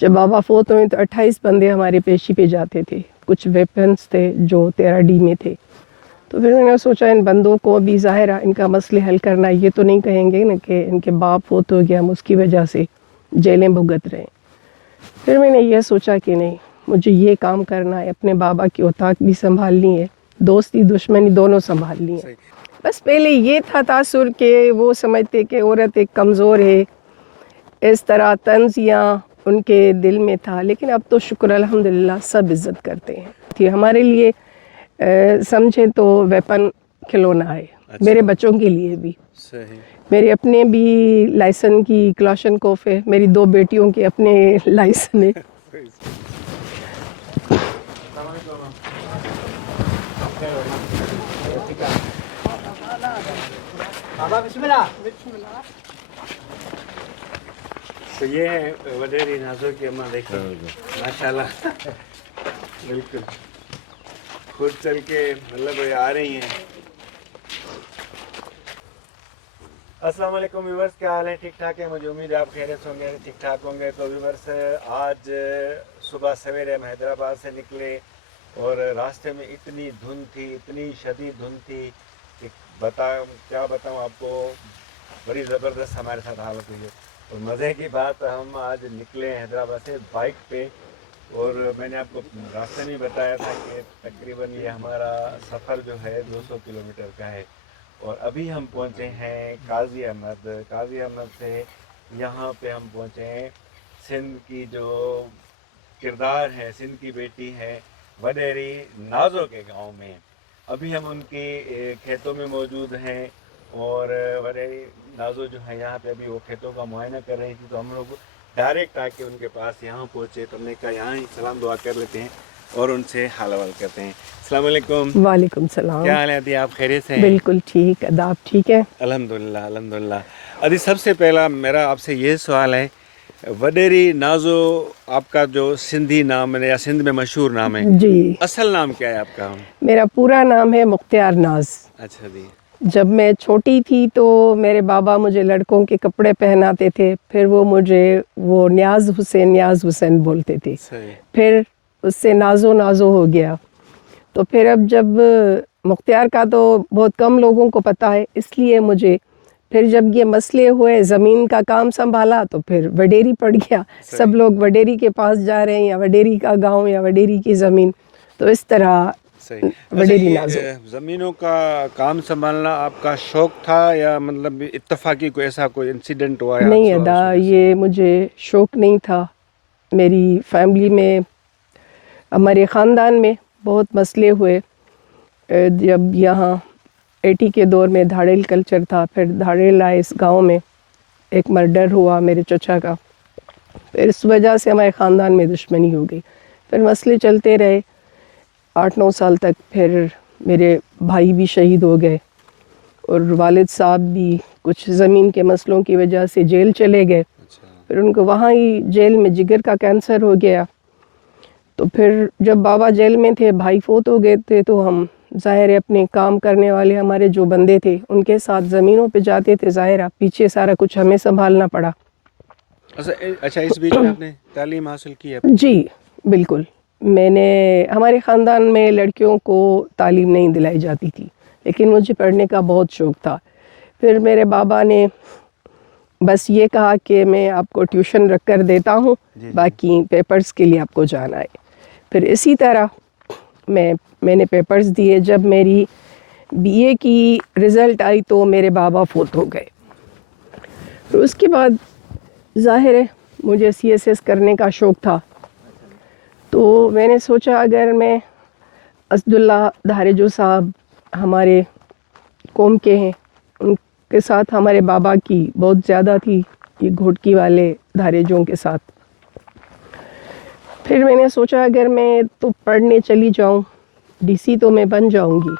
جب بابا فوت ہوئے تو 28 بندے ہمارے پیشی پہ جاتے تھے، کچھ ویپنز تھے جو 13D میں تھے. تو پھر میں نے سوچا ان بندوں کو بھی ظاہر ہے ان کا مسئلے حل کرنا، یہ تو نہیں کہیں گے نا کہ ان کے باپ فوت ہو گیا ہم اس کی وجہ سے جیلیں بھگت رہے ہیں. پھر میں نے یہ سوچا کہ نہیں، مجھے یہ کام کرنا ہے، اپنے بابا کی اوطاق بھی سنبھالنی ہے، دوستی دشمنی دونوں سنبھالنی ہے. بس پہلے یہ تھا تاثر کہ وہ سمجھتے کہ عورت ایک کمزور ہے، اس طرح طنزیاں ان کے دل میں تھا. لیکن اب تو شکر الحمدللہ سب عزت کرتے ہیں. ہمارے لیے سمجھیں تو ویپن کھلونا ہے. میرے بچوں کے لیے بھی، میرے اپنے بھی لائسن کی کلاشن کوف ہے، میری 2 بیٹیوں کے اپنے لائسن ہے. تو یہ ہے وڈیری نازو کی اماں، دیکھیں ماشاءاللہ بالکل خود چل کے مطلب آ رہی ہیں. السلام علیکم ویورس، کیا حال ہے؟ ٹھیک ٹھاک ہے؟ مجھے امید ہے آپ خیریت ہوں گے، ٹھیک ٹھاک ہوں گے. تو ویورس آج صبح سویرے ہم حیدرآباد سے نکلے اور راستے میں اتنی دھند تھی، اتنی شدید دھند تھی کہ کیا بتاؤں آپ کو، بڑی زبردست ہمارے ساتھ حالت ہوئی ہے. اور مزے کی بات، ہم آج نکلے حیدرآباد سے بائک پہ، اور میں نے آپ کو راستے میں بتایا تھا کہ تقریباً یہ ہمارا سفر جو ہے 200 کلومیٹر کا ہے. اور ابھی ہم پہنچے ہیں قاضی احمد. قاضی احمد سے یہاں پہ ہم پہنچے ہیں سندھ کی جو کردار ہے، سندھ کی بیٹی ہے، وڈیری نازو کے گاؤں میں. ابھی ہم ان کے کھیتوں میں موجود ہیں، اور وڈیری نازو جو ہے یہاں پہ ابھی وہ کھیتوں کا معائنہ کر رہی تھی. تو ہم لوگ ڈائریکٹ آ کے ان کے پاس یہاں پہنچے، تو ہم نے کہا یہاں ہی سلام دعا کر لیتے ہیں اور ان سے حال حوال کرتے ہیں. السلام علیکم. وعلیکم السلام. کیا حال ہے ادی؟ آپ خیریت سے ہیں؟ بالکل ٹھیک. آپ ٹھیک ہے؟ الحمدللہ الحمدللہ. ادی سب سے پہلا میرا آپ سے یہ سوال ہے، وڈیری نازو آپ کا جو سندھی نام ہے یا سندھ میں مشہور نام ہے، جی، اصل نام کیا ہے آپ کا؟ میرا پورا نام ہے مختار ناز. اچھا جی. جب میں چھوٹی تھی تو میرے بابا مجھے لڑکوں کے کپڑے پہناتے تھے، پھر وہ مجھے نیاز حسین بولتے تھے. صحیح. پھر اس سے نازو ہو گیا. تو پھر اب جب مختار کا تو بہت کم لوگوں کو پتہ ہے، اس لیے مجھے پھر جب یہ مسئلے ہوئے، زمین کا کام سنبھالا تو پھر وڈیری پڑ گیا. سب لوگ وڈیری کے پاس جا رہے ہیں، یا وڈیری کا گاؤں یا وڈیری کی زمین. تو اس طرح وڈیری نازو. زمینوں کا کام سنبھالنا آپ کا شوق تھا یا مطلب اتفاقی کوئی ایسا کوئی انسیڈنٹ ہوا؟ نہیں ادا، یہ مجھے شوق نہیں تھا. میری فیملی میں، ہمارے خاندان میں بہت مسئلے ہوئے. جب یہاں 80 کے دور میں دھاڑیل کلچر تھا، پھر دھاڑیل آئے اس گاؤں میں، ایک مرڈر ہوا میرے چچا کا. پھر اس وجہ سے ہمارے خاندان میں دشمنی ہو گئی. پھر مسئلے چلتے رہے 8-9 سال تک. پھر میرے بھائی بھی شہید ہو گئے، اور والد صاحب بھی کچھ زمین کے مسئلوں کی وجہ سے جیل چلے گئے. پھر ان کو وہاں ہی جیل میں جگر کا کینسر ہو گیا. تو پھر جب بابا جیل میں تھے، بھائی فوت ہو گئے تھے، تو ہم ظاہر اپنے کام کرنے والے ہمارے جو بندے تھے ان کے ساتھ زمینوں پہ جاتے تھے. ظاہر پیچھے سارا کچھ ہمیں سنبھالنا پڑا. اچھا، اس بیچ میں آپ نے تعلیم حاصل کی ہے؟ جی بالکل. ہمارے خاندان میں لڑکیوں کو تعلیم نہیں دلائی جاتی تھی، لیکن مجھے پڑھنے کا بہت شوق تھا. پھر میرے بابا نے بس یہ کہا کہ میں آپ کو ٹیوشن رکھ کر دیتا ہوں، باقی پیپرز کے لیے آپ کو جانا ہے. پھر اسی طرح میں نے پیپرز دیے. جب میری BA کی رزلٹ آئی تو میرے بابا فوت ہو گئے. پھر اس کے بعد ظاہر ہے مجھے CSS کرنے کا شوق تھا. تو میں نے سوچا اگر میں اسداللہ دھاریجو صاحب ہمارے قوم کے ہیں، ان کے ساتھ ہمارے بابا کی بہت زیادہ تھی، یہ گھوٹکی والے دھاریجوں کے ساتھ. پھر میں نے سوچا اگر میں تو پڑھنے چلی جاؤں، DC تو میں بن جاؤں گی.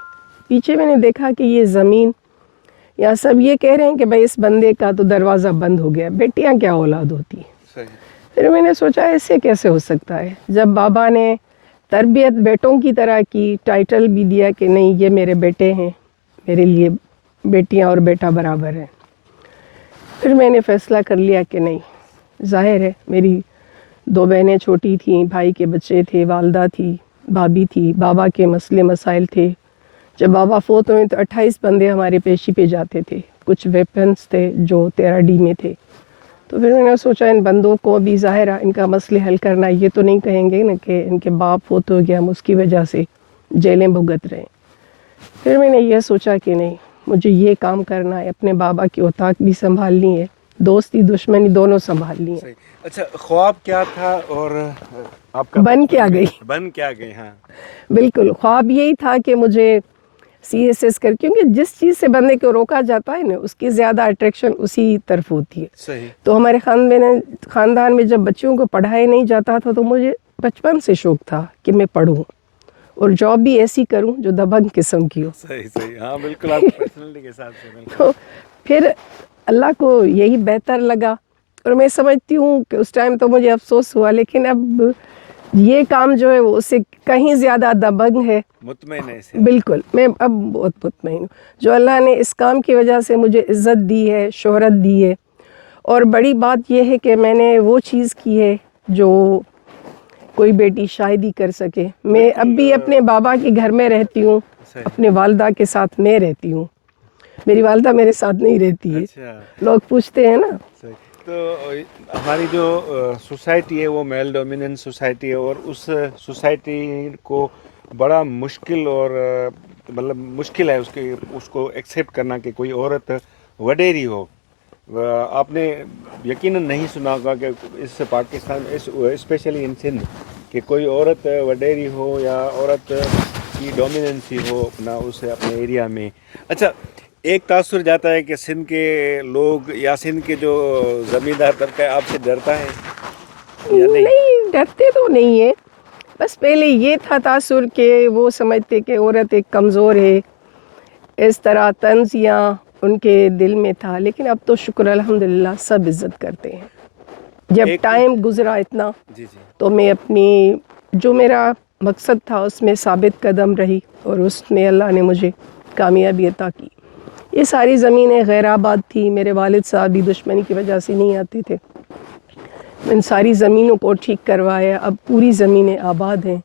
پیچھے میں نے دیکھا کہ یہ زمین، یا سب یہ کہہ رہے ہیں کہ بھائی اس بندے کا تو دروازہ بند ہو گیا، بیٹیاں کیا اولاد ہوتی ہیں. پھر میں نے سوچا ایسے کیسے ہو سکتا ہے، جب بابا نے تربیت بیٹوں کی طرح کی، ٹائٹل بھی دیا کہ نہیں یہ میرے بیٹے ہیں، میرے لیے بیٹیاں اور بیٹا برابر ہیں. پھر میں نے فیصلہ کر لیا کہ نہیں، ظاہر ہے میری 2 बहनें छोटी थीं, भाई के बच्चे थे, वालदा थी, भाभी थी, बाबा के मसले मसाइल थे। जब बाबा फोत हुए तो 28 बंदे हमारे पेशी पे जाते थे, कुछ वेपन्स थे जो 13D में थे। तो फिर मैंने सोचा इन बंदों को भी ज़ाहिर है इनका मसले हल करना, ये तो नहीं कहेंगे ना कि इनके बाप फोत हो गया हम उसकी वजह से जेलें भुगत रहे हैं। फिर मैंने ये सोचा कि नहीं, मुझे ये काम करना है, अपने बाबा की औताक भी संभालनी है, दोस्ती दुश्मनी दोनों संभालनी है। सही। अच्छा, ख्वाब क्या था और आपका बन बचपन क्या में- गई? बन क्या गई? हाँ, बिल्कुल, ख्वाब यही था कि मुझे CSS कर, क्योंकि जिस चीज़ से बंदे को रोका जाता है ना उसकी ज़्यादा अट्रैक्शन उसी तरफ होती है। सही। तो हमारे ख़ानदान में जब बच्चों को पढ़ाया नहीं जाता था तो मुझे बचपन से शौक़ था कि मैं पढूं और जॉब भी ऐसी करूं जो दबंग किस्म की हो। सही सही, हाँ बिल्कुल, आपकी पर्सनैलिटी के हिसाब से बिल्कुल। तो फिर अल्लाह को यही बेहतर लगा और मैं समझती हूँ कि उस टाइम तो मुझे अफसोस हुआ, लेकिन अब ये काम जो है वो उससे कहीं ज़्यादा दबंग है। मुतमईन है इससे? बिल्कुल, मैं अब बहुत मुतमईन हूँ। जो अल्लाह ने इस काम की वजह से मुझे इज़्ज़त दी है, शोहरत दी है, और बड़ी बात यह है कि मैंने वो चीज़ की है जो कोई बेटी शायद ही कर सके। मैं अब भी अपने बाबा के घर में रहती हूँ, सही। अपने वालदा के साथ मैं रहती हूँ, मेरी वालदा मेरे साथ नहीं रहती है। अच्छा, लोग पूछते हैं ना। सही। तो हमारी जो सोसाइटी है वो मेल डोमिनेंट सोसाइटी है और उस सोसाइटी को बड़ा मुश्किल और मतलब मुश्किल है उसको एक्सेप्ट करना कि कोई औरत वडेरी हो। आपने यकीनन नहीं सुना होगा कि इस पाकिस्तान स्पेशली इन सिंध कि कोई औरत वडेरी हो या औरत की डोमिनेंसी हो अपना उस अपने एरिया में। अच्छा, एक तासुर जाता है कि सिंध के लोग या सिंध के जो ज़मींदार तबका है आपसे डरता है या नहीं? नहीं, डरते तो नहीं है, बस पहले ये था तासुर के वो समझते कि औरत एक कमज़ोर है, इस तरह तंज़ या उनके दिल में था। लेकिन अब तो शुक्र अल्हम्दुलिल्लाह सब इज़्ज़त करते हैं। जब टाइम गुज़रा इतना जी जी, तो मैं अपनी जो मेरा मकसद था उसमें साबित कदम रही और उसमें अल्लाह ने मुझे कामयाबी अता की। ये सारी ज़मीनें गैर आबाद थी, मेरे वालिद साहब भी दुश्मनी की वजह से नहीं आते थे। इन सारी ज़मीनों को ठीक करवाया, अब पूरी ज़मीनें आबाद हैं।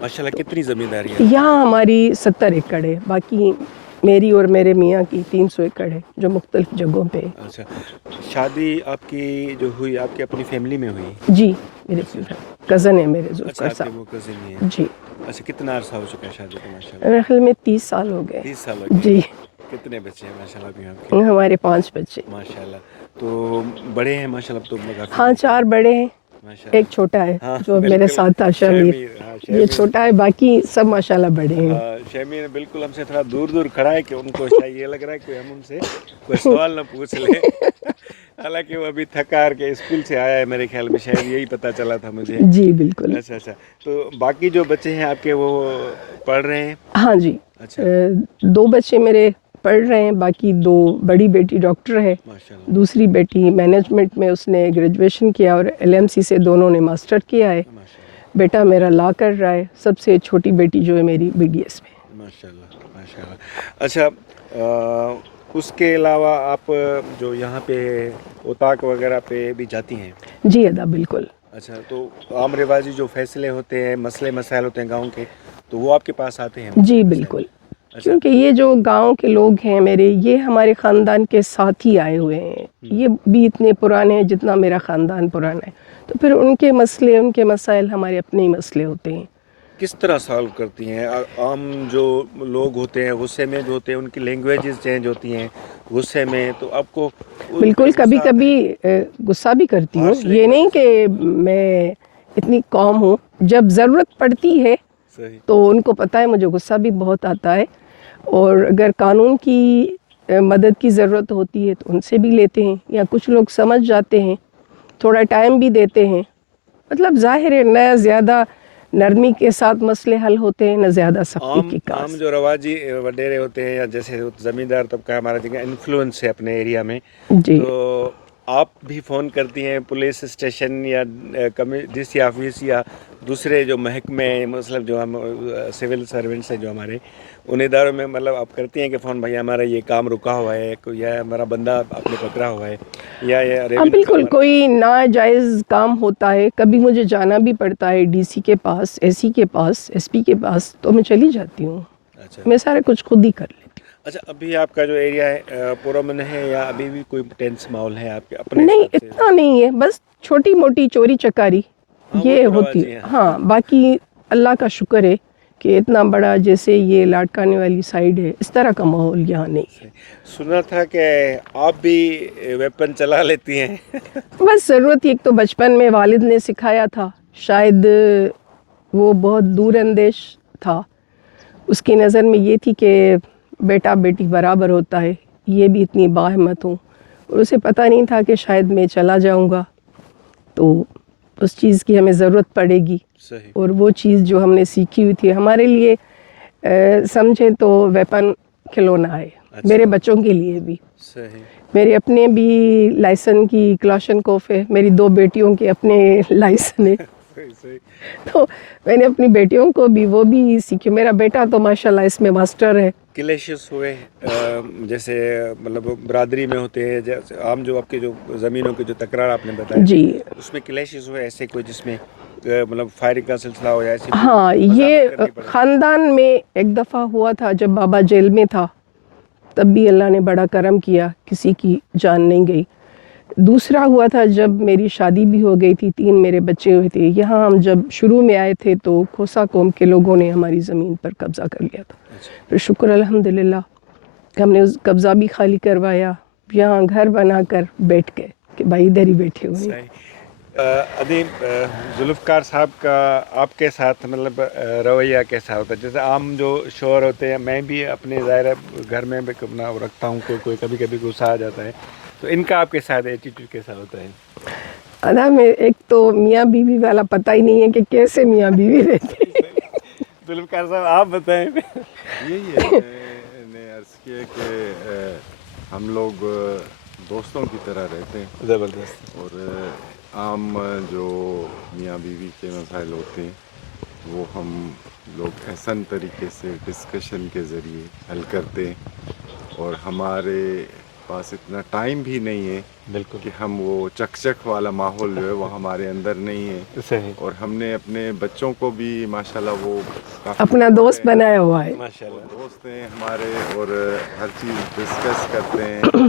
माशाल्लाह। कितनी ज़मींदारी है? यहाँ हमारी 70 एकड़ है, बाकी मेरी और मेरे मियाँ की 300 एकड़ है जो मुख्तलिफ जगहों पे है। अच्छा, शादी आपकी जो हुई आपकी अपनी फैमिली में हुई? जी, मेरे कज़न है मेरे अच्छा, जुल्फ़र आपके साहब। वो कज़न ही है। जी, अच्छा, कितना अरसा हो चुका है शादी को? माशाल्लाह मेरे ख्याल में 30 साल हो गए। 30 साल हो गए। जी, कितने बच्चे हैं माशाल्लाह अभी आपके? हमारे 5 बच्चे। माशाल्लाह। तो बड़े हैं माशाल्लाह, तो काफ़ी हाँ, 4 बड़े हैं, माशाल्लाह। एक छोटा है हाँ, जो अब मेरे बिल्कुल। साथ था, शमीर। हाँ, ये शमीर। छोटा है, बाकी सब माशाल्लाह बड़े हैं। हाँ, शमीर बिल्कुल हमसे थोड़ा दूर दूर खड़ा है कि उनको शायद ये लग रहा है कि हम उनसे कोई सवाल ना पूछ ले। हालांकि वो अभी थका हार के स्कूल से आया है, मेरे ख्याल में शायद यही पता चला था मुझे। जी, बिल्कुल। अच्छा अच्छा, तो बाकी जो बच्चे हैं आपके वो पढ़ रहे हैं? हाँ जी, अच्छा, 2 बच्चे मेरे पढ़ रहे हैं, बाकी 2, बड़ी बेटी डॉक्टर है, माशाल्लाह दूसरी बेटी मैनेजमेंट में उसने ग्रेजुएशन किया और LMC से दोनों ने मास्टर किया है। माशाल्लाह बेटा मेरा लॉ कर रहा है, सबसे छोटी बेटी जो है मेरी BDS में। माशाल्लाह माशाल्लाह। अच्छा, उसके अलावा आप जो यहाँ पे उताक वगैरह पे भी जाती हैं? जी अदा, बिल्कुल। अच्छा, तो आम रिवाजी जो फैसले होते हैं, मसले मसाइल होते हैं गांव के, तो वो आपके पास आते हैं? जी बिल्कुल, अच्छा, क्योंकि ये जो गांव के लोग हैं मेरे, ये हमारे ख़ानदान के साथ ही आए हुए हैं। ये भी इतने पुराने हैं जितना मेरा ख़ानदान पुराना है, तो फिर उनके मसले, उनके मसाइल हमारे अपने ही मसले होते हैं। किस तरह सॉल्व करती हैं? आम जो लोग होते हैं गुस्से में जो होते हैं, उनकी लैंग्वेजेस चेंज होती हैं गुस्से में, तो आपको उन बिल्कुल, पे कभी गुस्सा आता कभी है? गुस्सा भी करती हूँ। Harsh ये नहीं कि मैं इतनी कॉम हूँ, जब ज़रूरत पड़ती है सही। तो उनको पता है मुझे गुस्सा भी बहुत आता है, और अगर कानून की मदद की ज़रूरत होती है तो उनसे भी लेते हैं, या कुछ लोग समझ जाते हैं, थोड़ा टाइम भी देते हैं। मतलब ज़ाहिर है न ज़्यादा नरमी के साथ मसले हल होते हैं, न ज़्यादा सख्ती के आम कास। जो रवाजी वडेरे होते हैं या जैसे ज़मींदार तबका हमारा जगह इन्फ्लुएंस है अपने एरिया में, जी, तो آپ بھی فون کرتی ہیں پولیس اسٹیشن یا ڈی سی آفس یا دوسرے جو محکمے مطلب جو ہم سول سرونٹس ہیں جو ہمارے ان اداروں میں مطلب آپ کرتی ہیں کہ فون بھائی ہمارا یہ کام رکا ہوا ہے یا ہمارا بندہ آپ نے پکڑا ہوا ہے یا ہاں بالکل، کوئی ناجائز کام ہوتا ہے کبھی مجھے جانا بھی پڑتا ہے ڈی سی کے پاس، ایس سی کے پاس، ایس پی کے پاس، تو میں چلی جاتی ہوں. اچھا میں سارے کچھ خود ہی کر لیتی ہوں. اچھا، ابھی آپ کا جو ایریا ہے پرامن ہے یا ابھی بھی کوئی ٹینس ماحول ہے آپ کے اپنے نہیں حساب سے؟ اتنا نہیں ہے، بس چھوٹی موٹی چوری چکاری ہاں، وہ یہ تو ہوتی رواج ہی ہے. ہے. ہاں باقی اللہ کا شکر ہے کہ اتنا بڑا جیسے یہ لاٹکانے والی سائڈ ہے اس طرح کا ماحول یہاں نہیں ہے. سنا تھا کہ آپ بھی ویپن چلا لیتی ہیں. بس ضرورت ایک تو بچپن میں والد نے سکھایا تھا، شاید وہ بہت دور اندیش تھا، اس کی نظر میں یہ تھی کہ بیٹا بیٹی برابر ہوتا ہے، یہ بھی اتنی باہمت ہوں، اور اسے پتہ نہیں تھا کہ شاید میں چلا جاؤں گا تو اس چیز کی ہمیں ضرورت پڑے گی. صحیح. اور وہ چیز جو ہم نے سیکھی ہوئی تھی ہمارے لیے سمجھیں تو ویپن کھلونا ہے. میرے بچوں کے لیے بھی. صحیح. میرے اپنے بھی لائسن کی کلاشن کوف ہے، میری 2 بیٹیوں کے اپنے لائسن ہے. تو میں نے اپنی بیٹیوں کو بھی وہ بھی سیکھی. میرا بیٹا تو ماشاءاللہ اس میں ماسٹر ہے. کلیشز ہوئے جیسے مطلب برادری میں ہوتے ہیں، جیسے عام جو آپ کے جو زمینوں کے جو تکرار آپ نے بتایا جی اس میں کلیشز ہوئے ایسے کوئی جس میں مطلب فائرنگ کا سلسلہ ہو یا ایسی ہاں، یہ مزاحمت کرنی پڑے؟ خاندان میں ایک دفعہ ہوا تھا جب بابا جیل میں تھا، تب بھی اللہ نے بڑا کرم کیا، کسی کی جان نہیں گئی. دوسرا ہوا تھا جب میری شادی بھی ہو گئی تھی، 3 میرے بچے ہوئے تھے. یہاں ہم جب شروع میں آئے تھے تو کھوسا قوم کے لوگوں نے ہماری زمین پر قبضہ کر لیا تھا. پھر شکر الحمدللہ کہ ہم نے اس قبضہ بھی خالی کروایا، یہاں گھر بنا کر بیٹھ گئے کہ بھائی ادھر ہی بیٹھے ہوئے ہیں. ادیب ذوالفقار صاحب کا آپ کے ساتھ مطلب رویہ کیسا ہوتا ہے؟ جیسے عام جو شوہر ہوتے ہیں، میں بھی اپنے ظاہر گھر میں بھی اپنا رکھتا ہوں، کوئی کبھی کبھی غصہ آ جاتا ہے، تو ان کا آپ کے ساتھ ایٹیٹیوڈ کیسا ہوتا ہے؟ ادا میں ایک تو میاں بیوی والا پتہ ہی نہیں ہے کہ کیسے میاں بیوی رہتے ہیں. ذوالفقار صاحب آپ بتائیں. یہی ہے، میں نے عرض کیا کہ ہم لوگ دوستوں کی طرح رہتے ہیں. زبردست. اور عام جو میاں بیوی کے مسائل ہوتے ہیں وہ ہم لوگ احسن طریقے سے ڈسکشن کے ذریعے حل کرتے ہیں. اور ہمارے پاس اتنا ٹائم بھی نہیں ہے بالکل کہ ہم وہ چک چک والا ماحول جو ہے وہ ہمارے اندر نہیں ہے. صحیح. اور ہم نے اپنے بچوں کو بھی ماشاءاللہ وہ کافی اپنا دوست بنایا ہوا ہے. ماشاءاللہ. دوست ہیں ہمارے اور ہر چیز ڈسکس کرتے ہیں.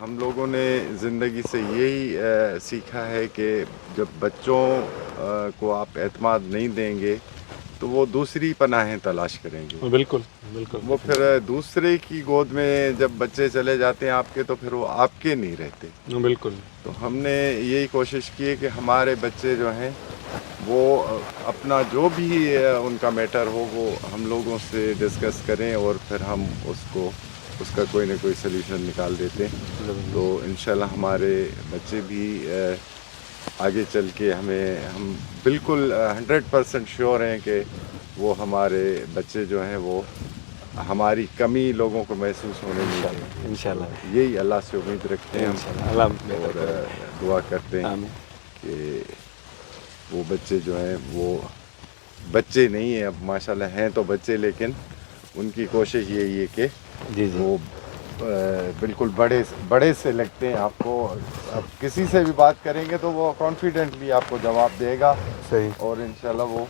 ہم لوگوں نے زندگی سے یہی سیکھا ہے کہ جب بچوں کو آپ اعتماد نہیں دیں گے تو وہ دوسری پناہیں تلاش کریں گے. بالکل بالکل. وہ پھر دوسرے کی گود میں جب بچے چلے جاتے ہیں آپ کے تو پھر وہ آپ کے نہیں رہتے. بالکل. تو ہم نے یہی کوشش کی ہے کہ ہمارے بچے جو ہیں وہ اپنا جو بھی ان کا میٹر ہو وہ ہم لوگوں سے ڈسکس کریں اور پھر ہم اس کا کوئی نہ کوئی سلیوشن نکال دیتے ہیں. تو انشاءاللہ ہمارے بچے بھی آگے چل کے ہم بالکل 100% شیور ہیں کہ وہ ہمارے بچے جو ہیں وہ ہماری کمی لوگوں کو محسوس ہونے نہیں دیں گے. انشاءاللہ. یہی اللہ سے امید رکھتے ہیں ہم اور دعا کرتے ہیں کہ وہ بچے جو ہیں وہ بچے نہیں ہیں، اب ماشاءاللہ ہیں تو بچے، لیکن ان کی کوشش یہی ہے کہ وہ بالکل بڑے سے لگتے ہیں. آپ کو اب کسی سے بھی بات کریں گے تو وہ کانفیڈنٹلی آپ کو جواب دے گا. صحیح. اور انشاءاللہ وہ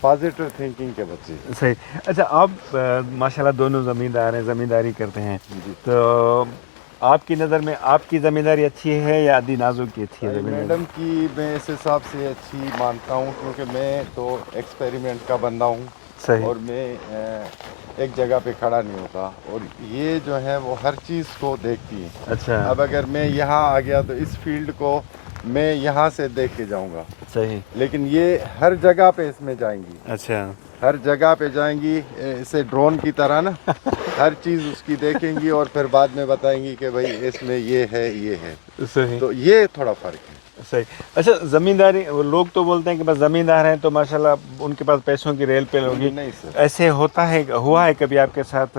پازیٹیو تھنکنگ کے بچے. صحیح. اچھا، آپ ماشاءاللہ دونوں زمیندار ہیں، زمینداری کرتے ہیں، تو آپ کی نظر میں آپ کی زمینداری اچھی ہے یا ادی نازو کی اچھی ہے؟ میڈم کی میں اس حساب سے اچھی مانتا ہوں کیونکہ میں تو ایکسپیریمنٹ کا بندہ ہوں. صحیح. اور میں ایک جگہ پہ کھڑا نہیں ہوتا، اور یہ جو ہے وہ ہر چیز کو دیکھتی ہے. اچھا. اب اگر میں یہاں آ گیا تو اس فیلڈ کو میں یہاں سے دیکھ کے جاؤں گا. صحیح. لیکن یہ ہر جگہ پہ اس میں جائیں گی. اچھا. ہر جگہ پہ جائیں گی اسے ڈرون کی طرح نا، ہر چیز اس کی دیکھیں گی اور پھر بعد میں بتائیں گی کہ بھائی اس میں یہ ہے یہ ہے. صحیح. تو یہ تھوڑا فرق ہے. صحیح. اچھا، زمینداری لوگ تو بولتے ہیں کہ بس زمیندار ہیں تو ماشاءاللہ ان کے پاس پیسوں کی ریل پیل ہوگی. نہیں سر، ایسے ہوا ہے کبھی آپ کے ساتھ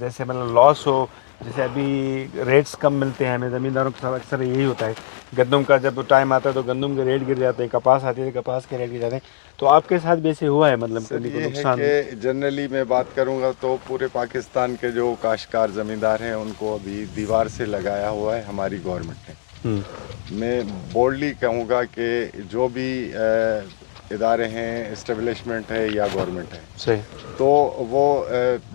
جیسے مطلب لاس ہو जैसे अभी रेट्स कम मिलते हैं हमें, ज़मींदारों के साथ अक्सर यही होता है, गंदम का जब टाइम आता है तो गंदम के रेट गिर जाते हैं, कपास आती है तो कपास के रेट गिर जाते हैं। तो आपके साथ भी ऐसे हुआ है, मतलब सर कभी ये कोई है नुकसान? कि जनरली मैं बात करूंगा तो पूरे पाकिस्तान के जो काश्तकार ज़मींदार हैं उनको अभी दीवार से लगाया हुआ है हमारी गवर्नमेंट ने। मैं बोल्डली कहूँगा कि जो भी इदारे हैं, इस्टेब्लिशमेंट है या गवर्नमेंट है, सही, तो वो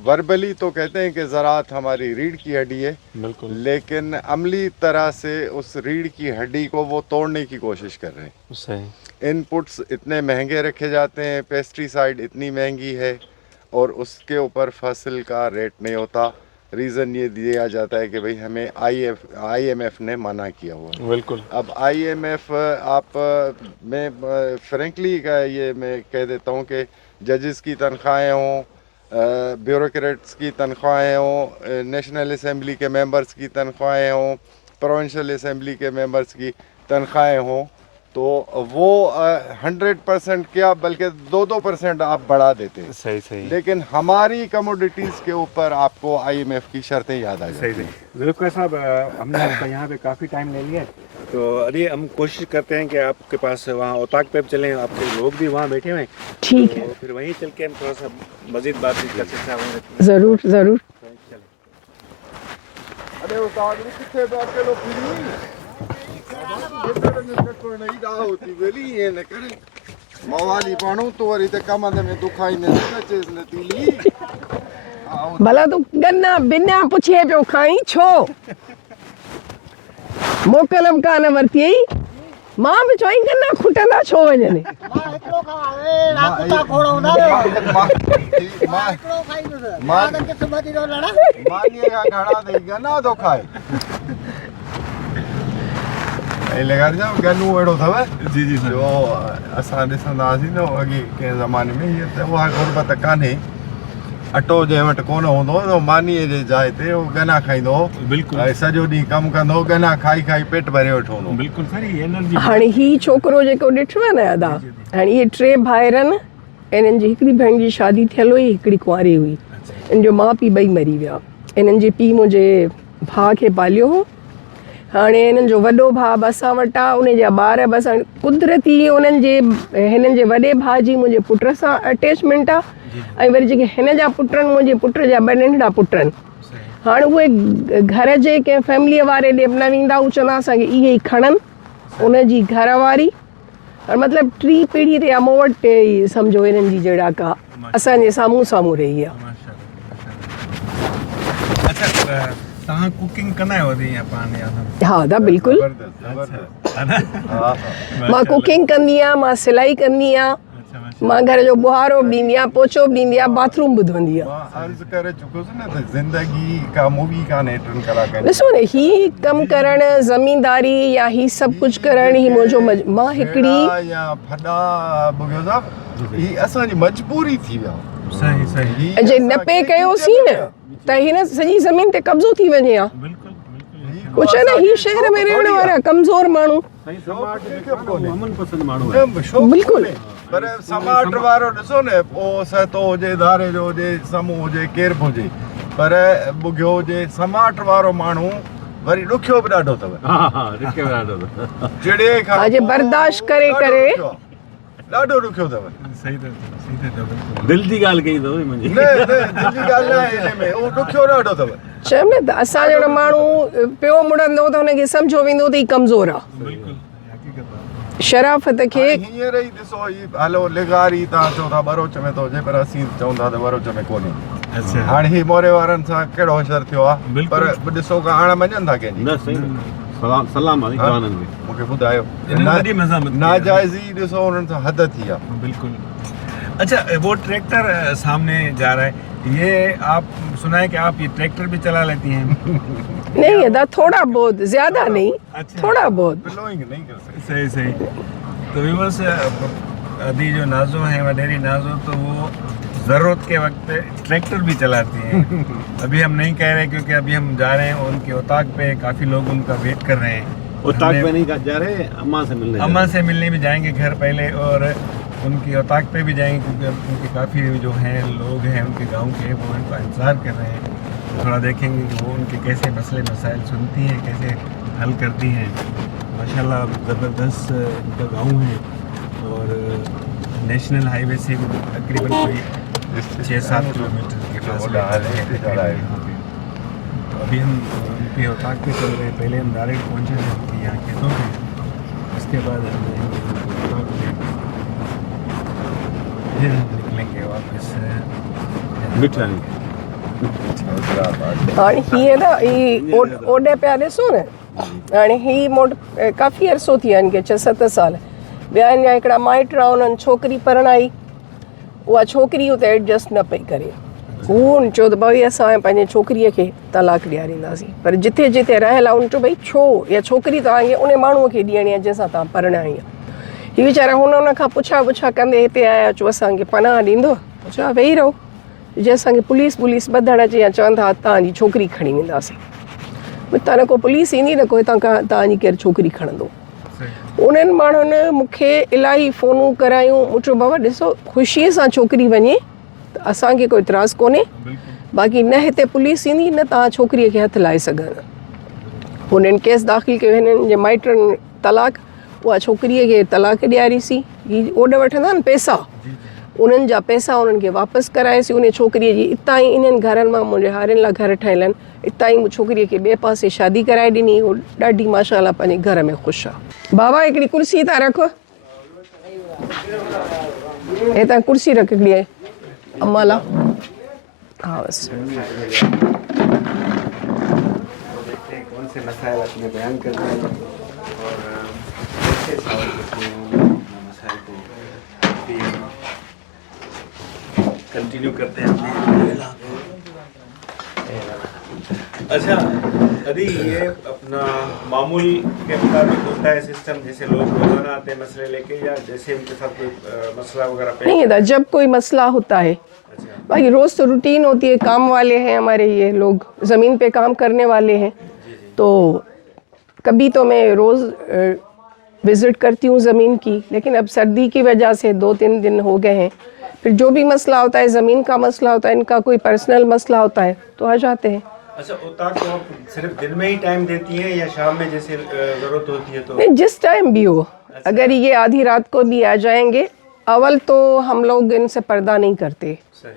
वर्बली तो कहते हैं कि ज़राअत हमारी रीढ़ की हड्डी है, बिल्कुल लेकिन अमली तरह से उस रीढ़ की हड्डी को वो तोड़ने की कोशिश कर रहे हैं। सही, इनपुट्स इतने महंगे रखे जाते हैं, पेस्टिसाइड इतनी महंगी है और उसके ऊपर फसल का रेट नहीं होता। रीज़न ये दिया जाता है कि भाई हमें IMF ने मना किया हुआ है। बिल्कुल। अब IMF आप मैं फ्रेंकली का ये मैं कह देता हूँ कि जजेस की तनख्वाहें हों, ब्यूरोक्रेट्स की तनख्वाहें हों, नेशनल असम्बली के मेंबर्स की तनख्वाहें हों, प्रोविंशियल असम्बली के मेंबर्स की तनख्वाहें हों, तो वो 100% क्या बल्कि 2% आप बढ़ा देते हैं। सही सही लेकिन हमारी कमोडिटीज़ के ऊपर आपको IMF की शर्तें याद आ सही जाती सही। हैं। जुल्फ़िकार साहब, हमने आपका यहाँ पे काफ़ी टाइम ले लिया है, तो अभी हम कोशिश करते हैं कि आपके पास वहाँ ओताक पे चलें, आपके लोग भी वहाँ बैठे हुए हैं, ठीक है, तो फिर वहीं चल के हम थोड़ा सा मज़ीद बातचीत कर सकते हैं। ज़रूर ज़रूर। अरे उस्ताद ने कितने बार के लोग फिरी ये तो नहीं नहीं रहा होती वेली ये न करे मवाली पाणो तो वरी ते कमंद में दुखाई ने न चेस न तीली भला तू गन्ना बिना पुछे पियो खाई छो मोकलम कान वरती आई मां बि चोई गन्ना खुटंदा छो वञनि। मां हिकिड़ो खाए राकुता खोड़ो हूंदा मां हिकिड़ो खाईंदुसि मां त किस्मती थो लड़ा मानिए का घड़ा दे गना तो खाए ए लगा जा गनु एड़ो थवे जी जी सर। जो असां ॾिसंदासीं न अॻे कंहिं ज़माने में हीअ त उहा गुरबत कान्हे। अटो जंहिं वटि कोन हूंदो त मानीअ जे जाइ ते उहो गना खाईंदो, बिल्कुलु ऐं सॼो ॾींहुं कमु कंदो, गना खाई खाई पेट भरे वेठो हूंदो। बिल्कुल सर, ये एनर्जी हाणे ही छोकिरो जेको ॾिठो आहे न अदा, हाणे इहे 3 भाइर आहिनि, इन्हनि जी हिकिड़ी भेण जी शादी थियल हुई, हिकिड़ी कुंवारी हुई, इन जो माउ पीउ ॿई मरी विया। इन्हनि जे पीउ मुंहिंजे भाउ खे पालियो हो। हाणे हिननि जो वॾो भाउ बि असां वटि आहे, उन जा ॿार बि असां कुदरती उन्हनि जे हिननि जे वॾे भाउ जी मुंहिंजे पुट सां अटैचमेंट आहे, ऐं वरी जेके हिन जा पुट आहिनि, मुंहिंजे पुट जा 2 नंढड़ा पुट आहिनि। हाणे उहे घर जे कंहिं फैमिलीअ वारे ॾे न वेंदा, हू चवंदा असांखे इहे ई खणनि, उनजी घरवारी मतिलबु 3 पीढ़ी ते मूं वटि सम्झो हिननि जी जहिड़ा का असांजे साम्हूं साम्हूं रही आहे। अच्छा, तव्हां कुकिंग कंदा आहियो या पाण या हा दा बिल्कुलु, मां कुकिंग कंदी आहियां, मां सिलाई कंदी आहियां, मां घर जो बुहारो बि ॾींदी आहियां, पोचो बि ॾींदी आहियां, बाथरूम बि धोईंदी आहियां। मां अर्ज़ु करे चुकोसि न त ज़िंदगी का मूवी कान्हे 3 कलाकनि जी। ॾिसो न, ही कमु करणु, ज़मींदारी या ही सभु कुझु करणु, ही मुंहिंजो मां हिकिड़ी फेड़ा या फॾा बुगियो साहब, ही असांजी मजबूरी थी विया। सही सही। ही जे असां न पे कंहिं कयोसीं न त हिन सॼी ज़मीन ते कब्ज़ो थी वञे हा। बिल्कुल बिल्कुल। कुझु आहे न, ही शहर में रहण वारा कमज़ोर माण्हू, अमन पसंद माण्हू बिल्कुलु। पर समाट वारो ॾिसो न, पोइ सतो हुजे, धारे जो हुजे, समूह हुजे, केर बि हुजे, पर बुगियो हुजे, समाट वारो माण्हू वरी ॾुखियो बि ॾाढो अथव। चिड़े खां अॼु पोइ बर्दाश्त करे ॾाढो करे ॾुखियो आहे। ॾाढो ॾुखियो अथव। सही तो दिल जी ॻाल्हि कई अथव मुंहिंजी। न न दिलि जी ॻाल्हि न आहे हिन में, उहो ॾुखियो ॾाढो अथव। चयमि न त असां जहिड़ो माण्हू पियो मुड़ंदो त हुनखे सम्झो वेंदो त ही कमज़ोर आहे। बिल्कुल शराफ़त खे हींअर ई ॾिसो, ही हलो लिगारी तव्हां चओ था बरोच में थो हुजे, पर असीं चवंदा त बरोच में कोन्हे। अच्छा हाणे ही मोरे वारनि सां कहिड़ो होशियार थियो आहे, बिल्कुलु। पर ॾिसो का हाणे मञनि था कंहिंजी। न सही सलाम आहे जवाननि खे। मूंखे ॿुधायो, वॾी मज़ामत कई आहे। नाजाइज़ी ॾिसो उन्हनि सां हद थी आहे। बिल्कुल। अच्छा, वो ट्रैक्टर सामने जा रहा है, ये आप सुना है कि आप ये ट्रैक्टर भी चला लेती हैं? नहीं अदा, थोड़ा बहुत, ज्यादा नहीं, अच्छा। थोड़ा बहुत। बिलोइंग नहीं कर सकते। सही सही। तो व्यूअर्स, अभी जो नाज़ो हैं, वडेरी नाज़ो, तो वो ज़रूरत के वक्त ट्रैक्टर भी चलाती हैं। अभी हम नहीं कह रहे क्योंकि अभी हम जा रहे हैं उनके ओताक पे, काफ़ी लोग उनका वेट कर रहे हैं। ओताक पे नहीं जा रहे, अम्मा से मिलने अम्मा से मिलने भी जाएंगे घर पहले, और उनकी ओताक पे भी जाएंगे क्योंकि उनके काफ़ी जो हैं लोग हैं उनके गांव के, वो इनका इंतज़ार कर रहे हैं। थोड़ा देखेंगे कि वो उनके कैसे मसले मसाइल सुनती हैं, कैसे हल करती हैं। माशाल्लाह ज़बरदस्त इनका गांव है और नेशनल हाईवे से भी तकरीबन कोई 6-7 किलोमीटर के फासले पर है यहाँ पे। तो अभी हम उनके औताक पे चल रहे हैं। पहले हम डायरेक्ट पहुँचे थे उनके यहाँ खेतों पे, उसके बाद हम जाएंगे उनके औताक पे, फिर हम निकलेंगे वापस मिठाई हाणे हीअं न ही ओॾे पिया ॾिसो न, हाणे ही मोट काफ़ी अरसो थी विया आहिनि, 6-7 साल। ॿिया अञा हिकिड़ा माइट हुआ, उन्हनि छोकिरी परणाई, उहा छोकिरी हुते एडजस्ट न पई करे। हू चयो त भई असां पंहिंजे छोकिरीअ खे तलाक ॾियारींदासीं, पर जिथे जिथे रहियल आहे उन चयो भई छो इहा छोकिरी तव्हांखे उन माण्हूअ खे ॾियणी आहे जंहिंसां तव्हां परणाई आहे। हीअ वीचारा हुन खां पुछा कंदे हिते आया, चयो असांखे पनाह ॾींदो? चयो वेही रहो, जे असांखे पुलिस ॿधण अचे या चवनि था तव्हांजी छोकिरी खणी वेंदासीं। हितां न को पुलिस ईंदी न को हितां खां तव्हांजी केरु छोकिरी खणंदो। उन्हनि माण्हुनि मूंखे इलाही फ़ोनूं करायूं, मूं चयो बाबा ॾिसो ख़ुशीअ सां छोकिरी वञे त असांखे कोई इतराज़ु कोन्हे, बाक़ी न हिते पुलिस ईंदी न तव्हां छोकिरीअ खे हथु लाए सघनि। हुननि केस दाख़िल कयो, हिननि जे माइटनि तलाक, उहा छोकिरीअ खे तलाक ॾियारीसीं। ही ओॾे वठंदा आहिनि पैसा, उन्हनि जा पैसा उन्हनि खे वापसि कराएसीं। उन छोकिरीअ जी हितां ई इन्हनि घरनि मां मुंहिंजे हारियुनि लाइ घर ठहियल आहिनि, हितां ई छोकिरीअ खे ॿिए पासे शादी कराए ॾिनी। उहो ॾाढी माशाल्लाह पंहिंजे घर में ख़ुशि आहे। बाबा हिकिड़ी कुर्सी था रखो, हितां कुर्सी रख हिकिड़ी अम्मा लाइ। हा बसि देखते हैं कौन से मसाइल अपने बयान करते हैं और कैसे सवाल करते हैं मसाइल को कंटिन्यू करते हैं अपने। अच्छा अभी ये अपना मामूल के मुताबिक होता है सिस्टम, जैसे लोग रोजाना आते हैं मसले लेके, या जैसे उनके साथ कोई मसला वगैरह पेश? नहीं था, जब कोई मसला होता है, अच्छा बाकी रोज़ तो रूटीन होती है, काम वाले हैं हमारे, ये लोग ज़मीन पे काम करने वाले हैं, तो कभी तो मैं रोज़ विज़िट करती हूँ ज़मीन की, लेकिन अब सर्दी की वजह से 2-3 दिन हो गए हैं। फिर जो भी मसला होता है, ज़मीन का मसला होता है, इनका कोई पर्सनल मसला होता है तो आ जाते हैं। अच्छा उताक को आप सिर्फ दिन में ही टाइम देती हैं या शाम में जैसे ज़रूरत होती है तो? नहीं, जिस टाइम भी हो, अगर ये आधी रात को भी आ जाएंगे, अव्वल तो हम लोग इनसे पर्दा नहीं करते, सही।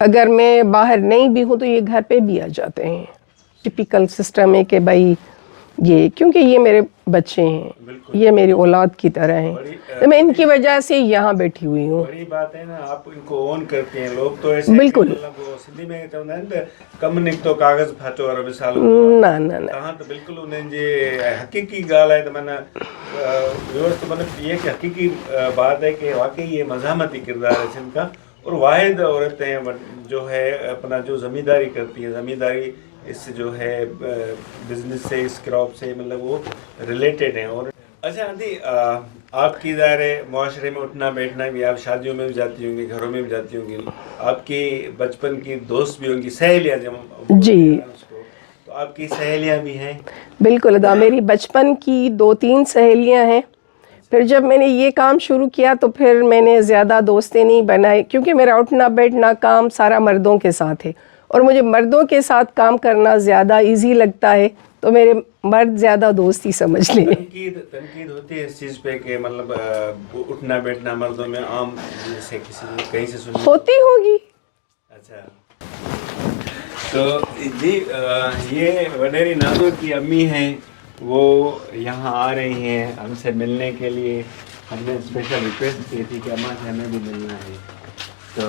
अगर मैं बाहर नहीं भी हूँ तो ये घर पे भी आ जाते हैं। टिपिकल सिस्टम है कि भाई ये, क्योंकि ये मेरे बच्चे हैं, ये मेरी औलाद की तरह हैं, तो मैं इनकी वजह से यहाँ बैठी हुई हूँ। बड़ी बात है ना, आप इनको ओन करते हैं। लोग तो ऐसे बिल्कुल। मतलब वो सिंधी में कहते हैं ना कम निकतो कागज फाटो और मिसाल ना ना ना, तहां तो बिल्कुल उन्हें जे हकीकी गाल है, तो मैंने व्यवस्था मतलब ये कि हकीकी बात है कि वाकई ये मज़ामती किरदार है जिनका, और वाहिद औरतें जो है अपना जो ज़मींदारी करती है, ज़मींदारी इससे जो है बिजनेस से, इस क्रॉप से मतलब वो रिलेटेड हैं। और अच्छा आंटी आपकी ज़ाहिर मुआशरे में उठना बैठना भी, आप शादियों में भी जाती होंगी, घरों में भी जाती होंगी, आपकी बचपन की दोस्त भी होंगी, सहेलियाँ जब जी, तो आपकी सहेलियाँ भी हैं? बिल्कुल अदा, मेरी बचपन की 2-3 सहेलियाँ हैं। फिर जब मैंने ये काम शुरू किया तो फिर मैंने ज़्यादा दोस्तें नहीं बनाई, क्योंकि मेरा उठना बैठना काम सारा मर्दों के साथ है और मुझे मर्दों के साथ काम करना ज़्यादा इजी लगता है, तो मेरे मर्द ज़्यादा दोस्ती समझ लें। तनकीद होती है इस चीज़ पे कि मतलब उठना बैठना मर्दों में आम, जैसे किसी कहीं से सुनी होती होगी। अच्छा तो जी ये वडेरी नाजो की अम्मी हैं, वो यहाँ आ रही हैं हमसे मिलने के लिए। हमने स्पेशल रिक्वेस्ट की थी कि अम्मा से हमें भी मिलना है, तो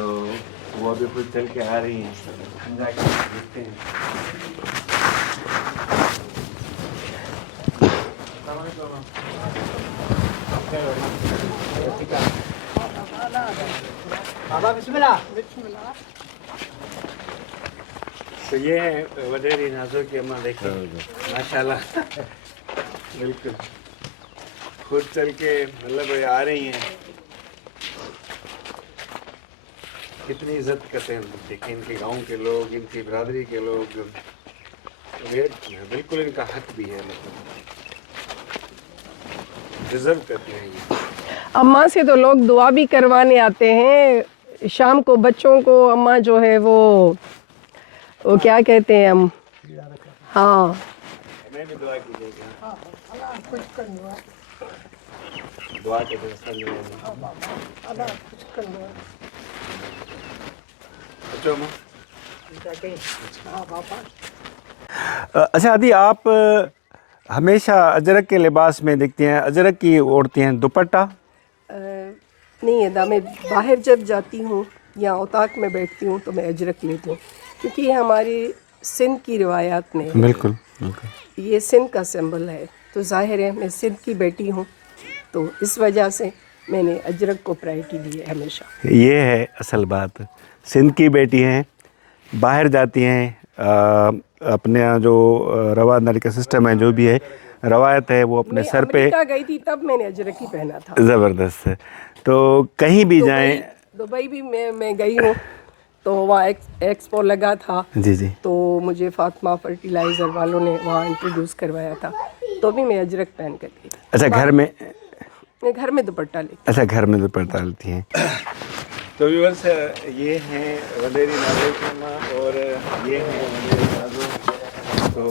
वो अभी खुद चल के आ रही हैं, हम जाके देखते हैं। बाबा बिस्मिल्लाह। तो ये है वडेरी नाजो की अम्मा, देखिए माशाल्लाह बिल्कुल खुद चल के मतलब आ रही हैं। कितनी इज्जत करते हैं देखें इनके गांव के लोग, इनकी बरादरी के लोग, बिल्कुल इनका हक भी है, मतलब डिजर्व करते हैं ये। अम्मा से तो लोग दुआ भी करवाने आते हैं। शाम को बच्चों को अम्मा जो है वो वो क्या कहते हैं हम, हाँ हमें भी दुआ कीजिएगा, दुआ के दिन सब मिलेंगे। अच्छा आदि, आप हमेशा अजरक के लिबास में दिखती हैं, अजरक की ओढ़ती हैं, दुपट्टा? नहीं अदा, मैं बाहर जब जाती हूँ या औताक में बैठती हूँ तो मैं अजरक लेती हूँ, क्योंकि ये हमारी सिंध की रिवायात में है। बिल्कुल बिल्कुल। ये सिंध का सिंबल है, तो जाहिर है मैं सिंध की बेटी हूँ, तो इस वजह से मैंने अजरक को प्रायोरिटी दी है हमेशा। ये है असल बात, सिंध की बेटी हैं, बाहर जाती हैं, अपने यहाँ जो रवादारी का सिस्टम है, जो भी है रवायत है, वो अपने मैं सर पे। अमेरिका गई थी तब मैंने अजरक ही पहना था। ज़बरदस्त है। तो कहीं भी जाएं, दुबई भी मैं गई हूँ, तो वहाँ एक्सपो लगा था, जी जी, तो मुझे फातिमा फर्टिलाइज़र वालों ने वहाँ इंट्रोड्यूस करवाया था, तो भी मैं अजरक पहन कर गई। अच्छा घर में, मैं घर में दुपट्टा लेती। अच्छा घर में दुपट्टा लेती हैं। तो व्यूअर्स, ये हैं वंदेरी नाज़ो और ये हैं वंदेरी नाज़ो। तो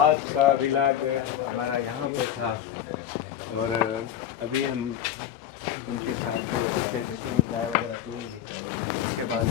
आज का व्लॉग हमारा यहाँ पे था, और अभी हम उनके साथ चाय वगैरह पिएंगे, उसके बाद